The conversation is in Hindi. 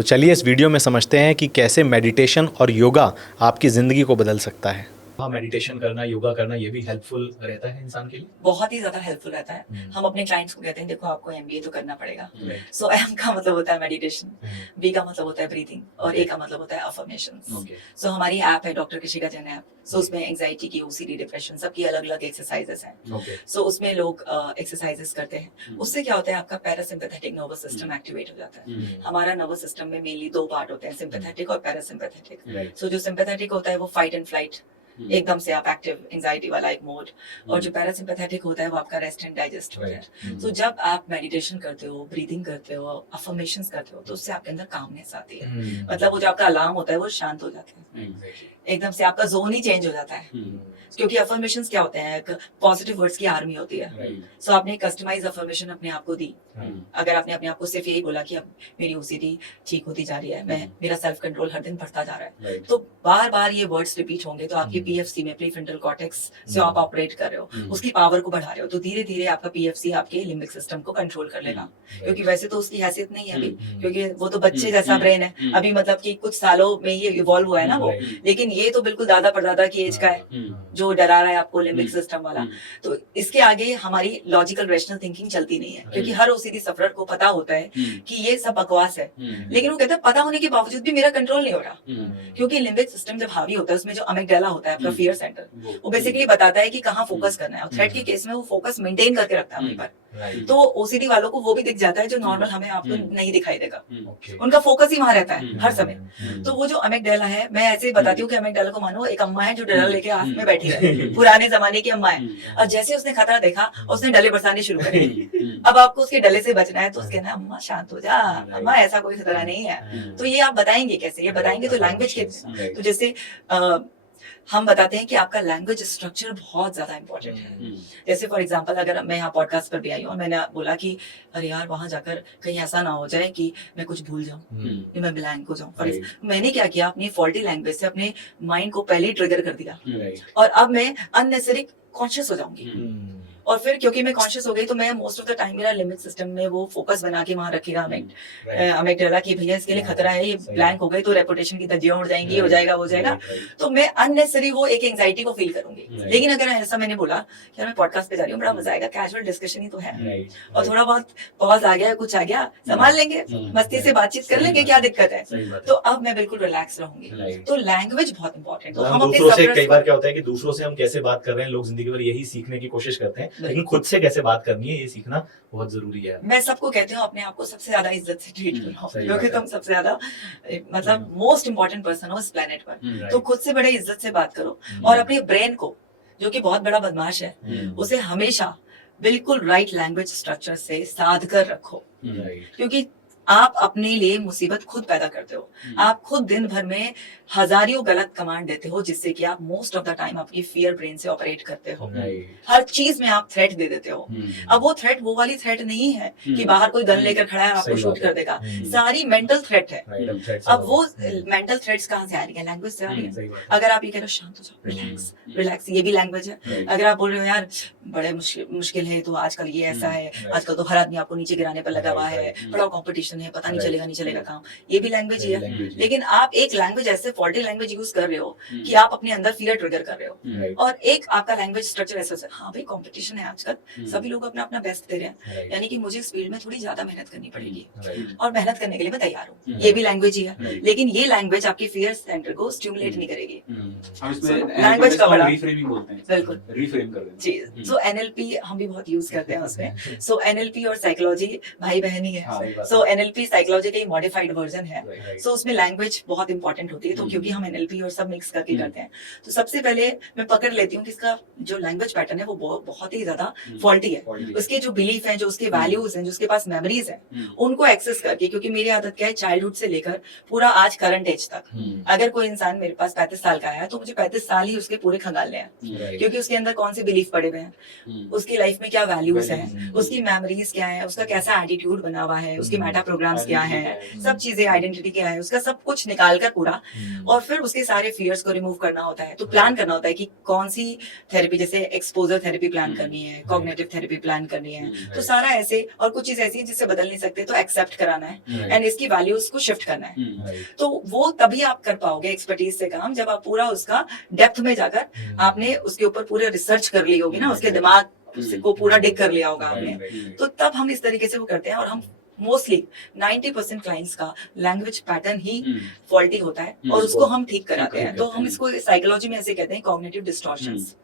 तो चलिए इस वीडियो में समझते हैं कि कैसे मेडिटेशन और योगा आपकी ज़िंदगी को बदल सकता है। हाँ, मेडिटेशन करना, योगा करना ये भी हेल्पफुल रहता है इंसान के लिए। बहुत ही ज्यादा हेल्पफुल रहता है। हम अपने क्लाइंट्स को कहते हैं देखो आपको एमबीए तो करना पड़ेगा। Right. सो एम का मतलब होता है मेडिटेशन, बी का मतलब होता है ब्रीथिंग और ए Okay. का मतलब होता है अफर्मेशंस। Okay. सो हमारी ऐप है डॉक्टर ऋषिका जैन ऐप। सो उसमें एंजाइटी की, ओसीडी, डिप्रेशन सबकी अलग अलग एक्सरसाइजेस हैं। Okay. सो उसमें लोग एक्सरसाइजेस करते हैं। उससे क्या होता है, आपका पैरासिम्पैथेटिक नर्वस सिस्टम एक्टिवेट हो जाता है। हमारा नर्वस सिस्टम में मेनली दो पार्ट होते हैं, सिंपैथेटिक और पैरासिम्पैथेटिक। Right. सो जो सिंपैथेटिक होता है वो फाइट एंड फ्लाइट, एकदम से आप एक्टिव एंजाइटी वाला एक मोड, और जो पैरासिम्पैथेटिक होता है वो आपका रेस्ट एंड डाइजेस्ट होता है। तो जब आप मेडिटेशन करते हो, ब्रीथिंग करते हो, अफर्मेशंस करते हो, तो उससे आपके अंदर कामनेस आती है। मतलब वो जो आपका अलार्म होता है वो शांत हो जाता है, एकदम से आपका जोन ही चेंज हो जाता है। क्योंकि अफर्मेशंस क्या होते हैं, एक पॉजिटिव वर्ड्स की आर्मी होती है। सो आपने कस्टमाइज अफर्मेशन अपने आप को दी। अगर आपने अपने आप को सिर्फ यही बोला कि अब मेरी ओसीडी ठीक होती जा रही है, मैं मेरा सेल्फ कंट्रोल हर दिन बढ़ता जा रहा है, तो बार बार ये वर्ड्स रिपीट होंगे, तो आपकी पीएफसी में, प्रीफ्रंटल कॉर्टेक्स से आप ऑपरेट कर रहे हो, उसकी पावर को बढ़ा रहे हो, तो धीरे धीरे आपका पीएफसी आपके लिम्बिक सिस्टम को कंट्रोल कर लेगा। क्योंकि वैसे तो उसकी हैसियत नहीं है अभी, क्योंकि वो तो बच्चे जैसा ब्रेन है अभी, मतलब कि कुछ सालों में ये इवॉल्व हुआ है ना वो, लेकिन ये तो बिल्कुल दादा परदादा की एज का है जो डरा रहा है आपको लिम्बिक सिस्टम वाला। तो इसके आगे हमारी लॉजिकल रेशनल थिंकिंग चलती नहीं है, क्योंकि हर ओसीडी सफरर को पता होता है कि ये सब बकवास है, लेकिन वो कहता है पता होने के बावजूद भी मेरा कंट्रोल नहीं हो रहा। क्योंकि लिम्बिक सिस्टम जब हावी होता है, उसमें जो अमिगडाला होता है आपका फियर सेंटर, वो बेसिकली बताता है कि कहाँ फोकस करना है, और थ्रेट के केस में वो फोकस मेंटेन करके रखता है वहीं पर। तो ओसीडी वालों को वो भी दिख जाता है जो नॉर्मल हमें आपको नहीं दिखाई देगा, उनका फोकस ही वहां रहता है हर समय। तो वो जो अमिगडाला है, मैं ऐसे ही बताती हूँ कि अमिगडाला को मानो एक अम्मा है जो डला लेके हाथ में बैठी है, पुराने जमाने की अम्मा है, और जैसे उसने खतरा देखा उसने डले बरसाने शुरू कर दिए। अब आपको उसके डले से बचना है, तो उसके ना अम्मा शांत हो जा, अम्मा ऐसा कोई खतरा नहीं है। तो ये आप बताएंगे कैसे, ये बताएंगे तो लैंग्वेज के, तो जैसे हम बताते हैं कि आपका लैंग्वेज स्ट्रक्चर बहुत ज्यादा इंपॉर्टेंट है। जैसे फॉर एग्जांपल, अगर मैं यहाँ पॉडकास्ट पर भी आई हूँ और मैंने बोला कि अरे यार वहां जाकर कहीं ऐसा ना हो जाए कि मैं कुछ भूल जाऊं, कि मैं ब्लैंक हो जाऊं, मैंने क्या किया, अपनी फॉल्टी लैंग्वेज से अपने माइंड को पहले ही ट्रिगर कर दिया, और अब मैं अननेसेसरी कॉन्शियस हो जाऊंगी। और फिर क्योंकि मैं कॉन्शियस हो गई, तो मैं मोस्ट ऑफ द टाइम मेरा लिमिट सिस्टम में वो फोकस बना के वहां रखेगा अमिगडाला कि भैया इसके लिए खतरा है, ये ब्लैंक हो गई तो रेपुटेशन की धज्जियां उड़ जाएंगी, हो जाएगा वो जाएगा, तो मैं अननेसेसरी वो एक एंजाइटी को फील करूंगी। लेकिन अगर ऐसा मैंने बोला कि मैं पॉडकास्ट पे जा रही हूँ, बड़ा मजा आएगा, कैजुअल डिस्कशन ही तो है, और थोड़ा बहुत पॉज आ गया, कुछ आ गया, संभाल लेंगे, मस्ती से बातचीत कर लेंगे, क्या दिक्कत है, तो अब मैं बिल्कुल रिलैक्स रहूंगी। तो लैंग्वेज बहुत इंपॉर्टेंट है। हम दूसरों से, कई बार क्या होता है कि दूसरों से हम कैसे बात कर रहे हैं, लोग जिंदगी भर यही सीखने की कोशिश करते हैं, लेकिन खुद से कैसे बात करनी है ये सीखना बहुत जरूरी है। मैं सबको कहती हूँ अपने आप को सबसे ज्यादा इज्जत से ट्रीट करो, क्योंकि तुम सबसे ज्यादा मतलब मोस्ट इंपॉर्टेंट पर्सन हो इस प्लेनेट पर, तो खुद से बड़े इज्जत से बात करो। और अपने ब्रेन को, जो कि बहुत बड़ा बदमाश है, उसे हमेशा बिल्कुल राइट लैंग्वेज स्ट्रक्चर से साध कर रखो, क्योंकि आप अपने लिए मुसीबत खुद पैदा करते हो। आप खुद दिन भर में हजारों गलत कमांड देते हो, जिससे कि आप मोस्ट ऑफ द टाइम अपनी फियर ब्रेन से ऑपरेट करते हो। हर चीज में आप थ्रेट दे देते हो। अब वो थ्रेट वो वाली थ्रेट नहीं है कि बाहर कोई गन लेकर खड़ा है आपको शूट कर देगा, सारी मेंटल थ्रेट है। अब वो मेंटल थ्रेट्स कहाँ से आ रही है, लैंग्वेज से आ रही है। अगर आप ये कह रहे हो शांत हो जाओ, रिलैक्स रिलैक्स, ये भी लैंग्वेज है। अगर आप बोल रहे हो यार बड़े मुश्किल है, तो आजकल ये ऐसा है, आजकल तो हर आदमी आपको नीचे गिराने पर लगा हुआ है, बड़ा कॉम्पिटिशन है, पता नहीं चलेगा नहीं चलेगा काम, ये भी लैंग्वेज ही है। लेकिन आप एक लैंग्वेज ऐसे फॉल्टी लैंग्वेज यूज कर रहे हो कि आप अपने अंदर फियर ट्रिगर कर रहे हो, और एक आपका लैंग्वेज स्ट्रक्चर ऐसा, हाँ भाई कंपटीशन है आजकल, सभी लोग अपना अपना बेस्ट दे रहे हैं, यानी कि मुझे इस फील्ड में थोड़ी ज्यादा मेहनत करनी पड़ेगी, और मेहनत करने के लिए मैं तैयार हूँ, ये भी लैंग्वेज ही है। लेकिन ये लैंग्वेज आपकी फियर सेंटर को स्टिमुलेट नहीं करेगी। लैंग्वेज का बड़ा बिल्कुल रिफ्रेम कर देना जी। सो एनएलपी हम भी बहुत यूज करते हैं उसमें। सो एनएलपी और साइकोलॉजी भाई बहन ही है। सो एनएलपी साइकोलॉजी का मॉडिफाइड वर्जन है। सो उसमें लैंग्वेज बहुत इंपॉर्टेंट होती है, तो क्योंकि हम एनएलपी और सब मिक्स करके करते हैं, तो सबसे पहले मैं पकड़ लेती हूँ कि इसका जो लैंग्वेज पैटर्न है वो बहुत ही ज्यादा फॉल्टी है। उसके जो बिलीफ है, जो उसके वैल्यूज हैं, जो उसके पास मेमोरीज है, उनको एक्सेस करके, क्योंकि मेरी आदत क्या है, चाइल्डहुड से लेकर पूरा आज करंट एज तक, अगर कोई इंसान मेरे पास 35 साल का आया तो मुझे 35 साल ही उसके पूरे खंगालने हैं, क्योंकि उसके अंदर कौन से बिलीफ पड़े हुए हैं, उसकी लाइफ में क्या वैल्यूज हैं, उसकी मेमोरीज क्या है, उसका कैसा एटीट्यूड बना हुआ है, उसकी मेटा प्रोग्राम्स क्या है, सब चीजें आइडेंटिटी क्या है, उसका सब कुछ निकाल कर पूरा, और फिर उसके सारे फियर्स को रिमूव करना होता है। तो प्लान करना होता है कि कौन सी थेरेपी, जैसे एक्सपोजर थेरेपी प्लान करनी है, कॉग्निटिव थेरेपी प्लान करनी है, तो सारा ऐसे, और कुछ चीज ऐसी है जिससे बदल नहीं सकते, तो एक्सेप्ट कराना है एंड इसकी वैल्यूज को शिफ्ट करना है। तो वो तभी आप कर पाओगे एक्सपर्टीज से काम, जब आप पूरा उसका डेप्थ में जाकर आपने उसके ऊपर पूरे रिसर्च कर ली होगी ना, उसके दिमाग को पूरा डिग कर लिया होगा आपने, तो तब हम इस तरीके से वो करते हैं। और हम मोस्टली 90% क्लाइंट्स का लैंग्वेज पैटर्न ही फॉल्टी होता है और उसको हम ठीक कराते हैं। तो हम इसको साइकोलॉजी में ऐसे कहते हैं कॉग्निटिव डिस्टॉर्शंस।